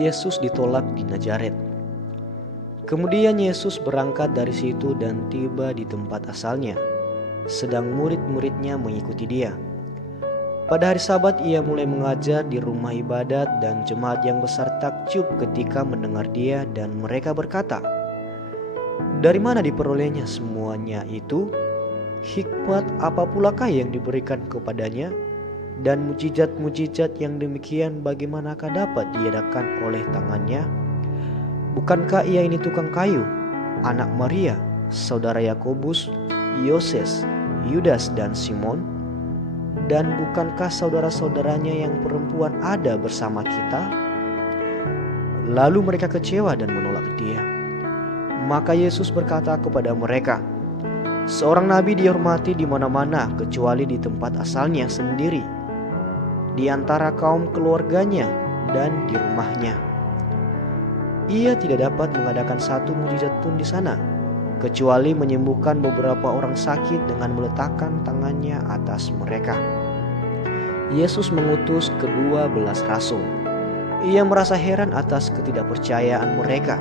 Yesus ditolak di Nazaret. Kemudian Yesus berangkat dari situ dan tiba di tempat asalnya, sedang murid-muridnya mengikuti dia. Pada hari Sabat ia mulai mengajar di rumah ibadat dan jemaat yang besar takjub ketika mendengar dia dan mereka berkata, "Dari mana diperolehnya semuanya itu? Hikmat apa pulakah yang diberikan kepadanya? Dan mujizat-mujizat yang demikian bagaimanakah dapat diadakan oleh tangannya? Bukankah ia ini tukang kayu, anak Maria, saudara Yakobus, Yoses, Yudas dan Simon? Dan bukankah saudara-saudaranya yang perempuan ada bersama kita?" Lalu mereka kecewa dan menolak dia. Maka Yesus berkata kepada mereka, "Seorang nabi dihormati di mana-mana kecuali di tempat asalnya sendiri, di antara kaum keluarganya dan di rumahnya. Ia tidak dapat mengadakan satu mujizat pun di sana, kecuali menyembuhkan beberapa orang sakit dengan meletakkan tangannya atas mereka." Yesus mengutus ke-12 rasul. Ia merasa heran atas ketidakpercayaan mereka.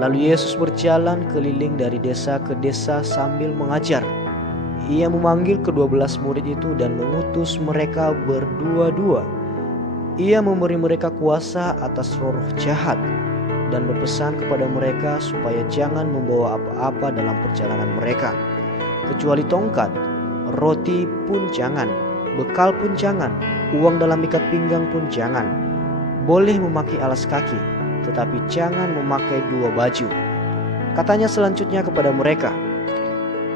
Lalu Yesus berjalan keliling dari desa ke desa sambil mengajar. Ia memanggil ke-12 murid itu dan mengutus mereka berdua-dua. Ia memberi mereka kuasa atas roh-roh jahat dan berpesan kepada mereka supaya jangan membawa apa-apa dalam perjalanan mereka, kecuali tongkat, roti pun jangan, bekal pun jangan, uang dalam ikat pinggang pun jangan. Boleh memakai alas kaki, tetapi jangan memakai 2 baju. Katanya selanjutnya kepada mereka,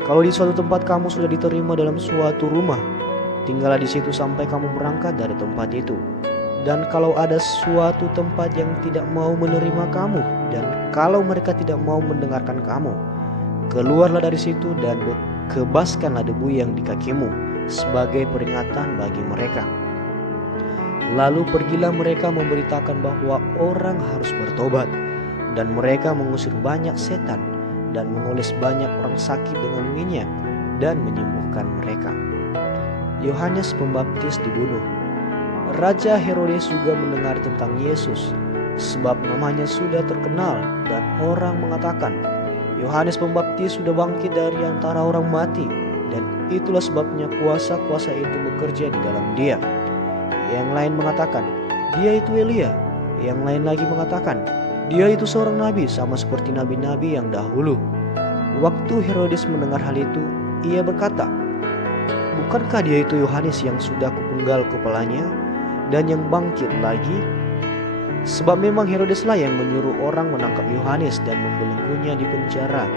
"Kalau di suatu tempat kamu sudah diterima dalam suatu rumah, tinggallah di situ sampai kamu berangkat dari tempat itu. Dan kalau ada suatu tempat yang tidak mau menerima kamu, dan kalau mereka tidak mau mendengarkan kamu, keluarlah dari situ dan kebaskanlah debu yang di kakimu sebagai peringatan bagi mereka." Lalu pergilah mereka memberitakan bahwa orang harus bertobat, dan mereka mengusir banyak setan dan mengoles banyak orang sakit dengan minyak dan menyembuhkan mereka. Yohanes Pembaptis dibunuh. Raja Herodes juga mendengar tentang Yesus, sebab namanya sudah terkenal, dan orang mengatakan, "Yohanes Pembaptis sudah bangkit dari antara orang mati, dan itulah sebabnya kuasa-kuasa itu bekerja di dalam dia." Yang lain mengatakan, "Dia itu Elia." Yang lain lagi mengatakan, "Dia itu seorang nabi sama seperti nabi-nabi yang dahulu." Waktu Herodes mendengar hal itu, ia berkata, "Bukankah dia itu Yohanes yang sudah kupenggal kepalanya dan yang bangkit lagi?" Sebab memang Herodeslah yang menyuruh orang menangkap Yohanes dan membelenggunya di penjara,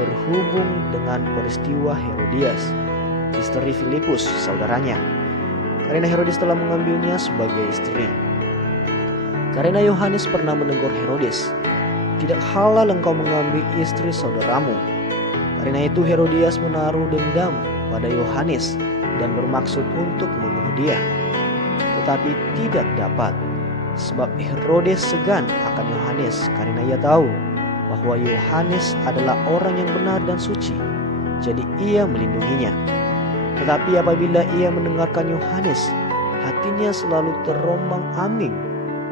berhubung dengan peristiwa Herodias, istri Filipus saudaranya, karena Herodes telah mengambilnya sebagai istri. Karena Yohanes pernah menegur Herodes, "Tidak halal engkau mengambil istri saudaramu." Karena itu Herodias menaruh dendam pada Yohanes dan bermaksud untuk membunuh dia, tetapi tidak dapat, sebab Herodes segan akan Yohanes karena ia tahu bahwa Yohanes adalah orang yang benar dan suci, jadi ia melindunginya. Tetapi apabila ia mendengarkan Yohanes, hatinya selalu terombang-ambing,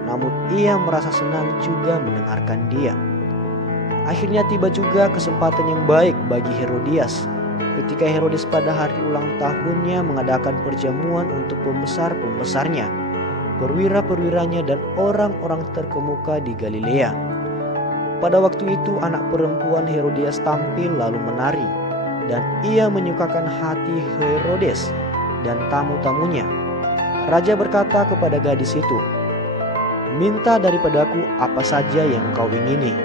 namun ia merasa senang juga mendengarkan dia. Akhirnya tiba juga kesempatan yang baik bagi Herodias, ketika Herodes pada hari ulang tahunnya mengadakan perjamuan untuk pembesar-pembesarnya, perwira-perwiranya dan orang-orang terkemuka di Galilea. Pada waktu itu anak perempuan Herodias tampil lalu menari, dan ia menyukakan hati Herodes dan tamu-tamunya. Raja berkata kepada gadis itu, "Minta daripadaku apa saja yang kau ingini,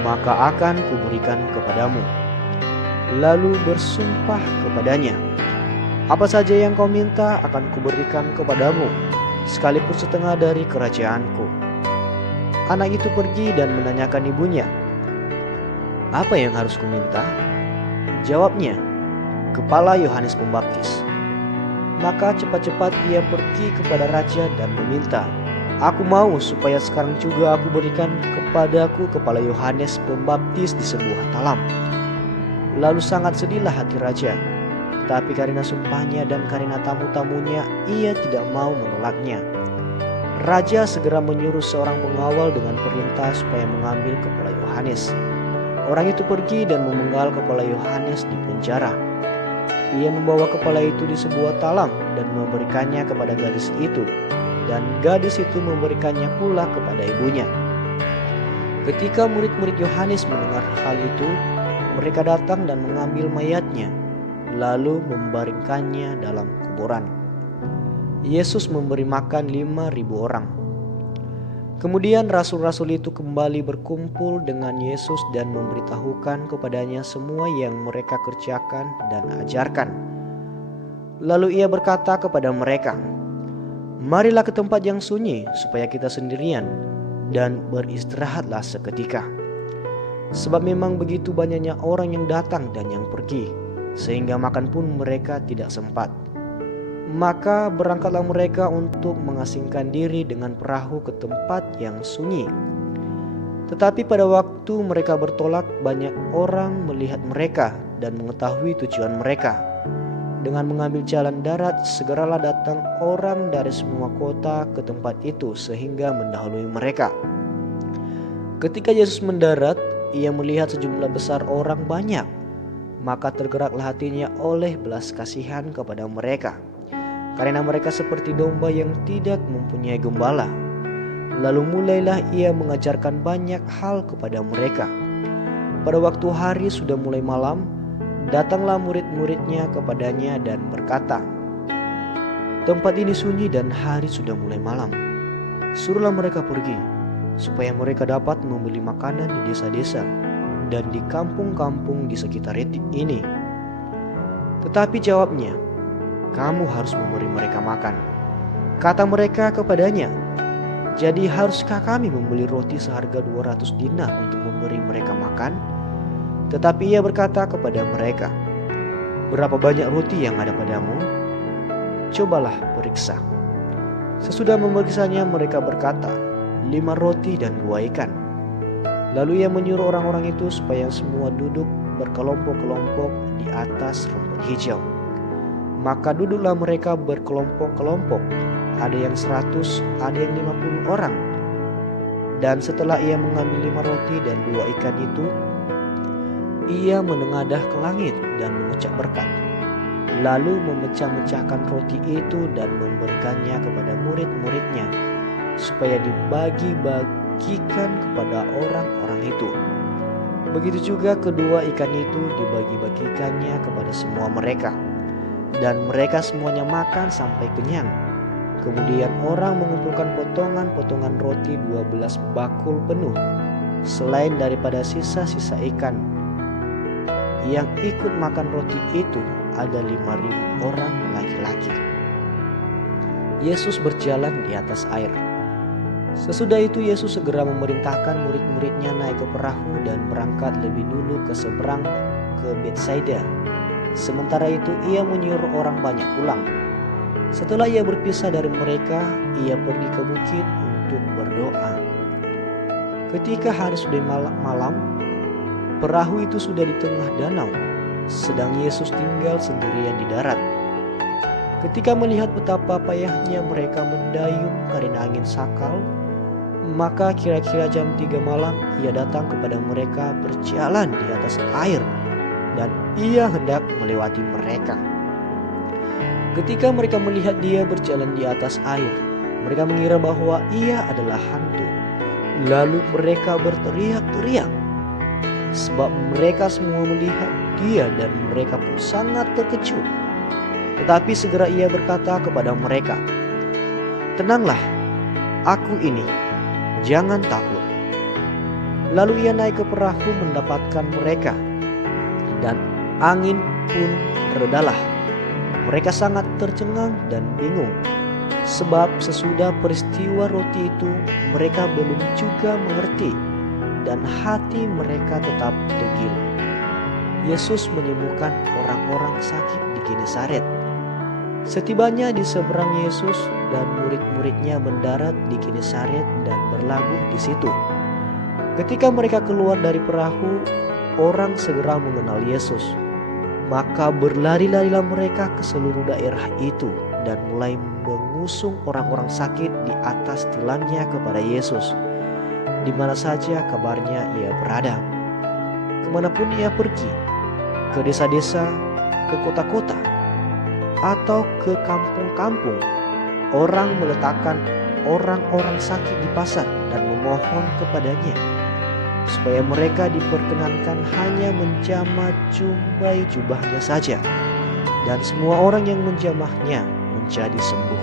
maka akan kuberikan kepadamu." Lalu bersumpah kepadanya, "Apa saja yang kau minta akan kuberikan kepadamu, sekalipun setengah dari kerajaanku." Anak itu pergi dan menanyakan ibunya, "Apa yang harus kuminta?" Jawabnya, "Kepala Yohanes Pembaptis." Maka cepat-cepat ia pergi kepada raja dan meminta, "Aku mau supaya sekarang juga aku berikan kepadaku kepala Yohanes Pembaptis di sebuah talam." Lalu sangat sedihlah hati raja, tetapi karena sumpahnya dan karena tamu-tamunya ia tidak mau menolaknya. Raja segera menyuruh seorang pengawal dengan perintah supaya mengambil kepala Yohanes. Orang itu pergi dan memenggal kepala Yohanes di penjara. Ia membawa kepala itu di sebuah talam dan memberikannya kepada gadis itu, dan gadis itu memberikannya pula kepada ibunya. Ketika murid-murid Yohanes mendengar hal itu, mereka datang dan mengambil mayatnya, lalu membaringkannya dalam kuburan. Yesus memberi makan 5.000 orang. Kemudian rasul-rasul itu kembali berkumpul dengan Yesus dan memberitahukan kepadanya semua yang mereka kerjakan dan ajarkan. Lalu ia berkata kepada mereka, "Marilah ke tempat yang sunyi supaya kita sendirian dan beristirahatlah seketika. Sebab memang begitu banyaknya orang yang datang dan yang pergi, sehingga makan pun mereka tidak sempat." Maka berangkatlah mereka untuk mengasingkan diri dengan perahu ke tempat yang sunyi. Tetapi pada waktu mereka bertolak, banyak orang melihat mereka dan mengetahui tujuan mereka. Dengan mengambil jalan darat, segeralah datang orang dari semua kota ke tempat itu sehingga mendahului mereka. Ketika Yesus mendarat, ia melihat sejumlah besar orang banyak, maka tergeraklah hatinya oleh belas kasihan kepada mereka, karena mereka seperti domba yang tidak mempunyai gembala. Lalu mulailah ia mengajarkan banyak hal kepada mereka. Pada waktu hari sudah mulai malam, datanglah murid-muridnya kepadanya dan berkata, "Tempat ini sunyi dan hari sudah mulai malam. Suruhlah mereka pergi, supaya mereka dapat membeli makanan di desa-desa dan di kampung-kampung di sekitar ini." Tetapi jawabnya, "Kamu harus memberi mereka makan." Kata mereka kepadanya, "Jadi haruskah kami membeli roti seharga 200 dinar untuk memberi mereka makan?" Tetapi ia berkata kepada mereka, "Berapa banyak roti yang ada padamu? Cobalah periksa." Sesudah memeriksanya, mereka berkata, 5 roti dan 2 ikan. Lalu ia menyuruh orang-orang itu supaya semua duduk berkelompok-kelompok di atas rumput hijau. Maka duduklah mereka berkelompok-kelompok, ada yang 100, ada yang 50 orang. Dan setelah ia mengambil 5 roti dan 2 ikan itu, ia menengadah ke langit dan mengucap berkat. Lalu memecah-mecahkan roti itu dan memberikannya kepada murid-muridnya, supaya dibagi-bagikan kepada orang-orang itu. Begitu juga kedua ikan itu dibagi-bagikannya kepada semua mereka. Dan mereka semuanya makan sampai kenyang. Kemudian orang mengumpulkan potongan-potongan roti 12 bakul penuh, selain daripada sisa-sisa ikan. Yang ikut makan roti itu ada 5.000 orang laki-laki. Yesus berjalan di atas air. Sesudah itu Yesus segera memerintahkan murid-muridnya naik ke perahu dan berangkat lebih dulu ke seberang ke Betsaida. Sementara itu ia menyuruh orang banyak pulang. Setelah ia berpisah dari mereka, ia pergi ke bukit untuk berdoa. Ketika hari sudah malam, perahu itu sudah di tengah danau, sedang Yesus tinggal sendirian di darat. Ketika melihat betapa payahnya mereka mendayung karena angin sakal, maka kira-kira jam 3 malam ia datang kepada mereka berjalan di atas air, dan ia hendak melewati mereka. Ketika mereka melihat dia berjalan di atas air, mereka mengira bahwa ia adalah hantu. Lalu mereka berteriak-teriak, sebab mereka semua melihat dia dan mereka pun sangat terkejut. Tetapi segera ia berkata kepada mereka, "Tenanglah, aku ini, jangan takut." Lalu ia naik ke perahu mendapatkan mereka, dan angin pun redalah. Mereka sangat tercengang dan bingung, sebab sesudah peristiwa roti itu mereka belum juga mengerti, dan hati mereka tetap degil. Yesus menyembuhkan orang-orang sakit di Genesaret. Setibanya di seberang Yesus dan murid-muridnya mendarat di Genesaret dan berlabuh di situ. Ketika mereka keluar dari perahu, orang segera mengenal Yesus. Maka berlari-larilah mereka ke seluruh daerah itu dan mulai mengusung orang-orang sakit di atas tilannya kepada Yesus, di mana saja kabarnya ia berada. Kemanapun ia pergi, ke desa-desa, ke kota-kota, atau ke kampung-kampung, orang meletakkan orang-orang sakit di pasar dan memohon kepadanya supaya mereka diperkenankan hanya menjamah jubahnya saja, dan semua orang yang menjamahnya menjadi sembuh.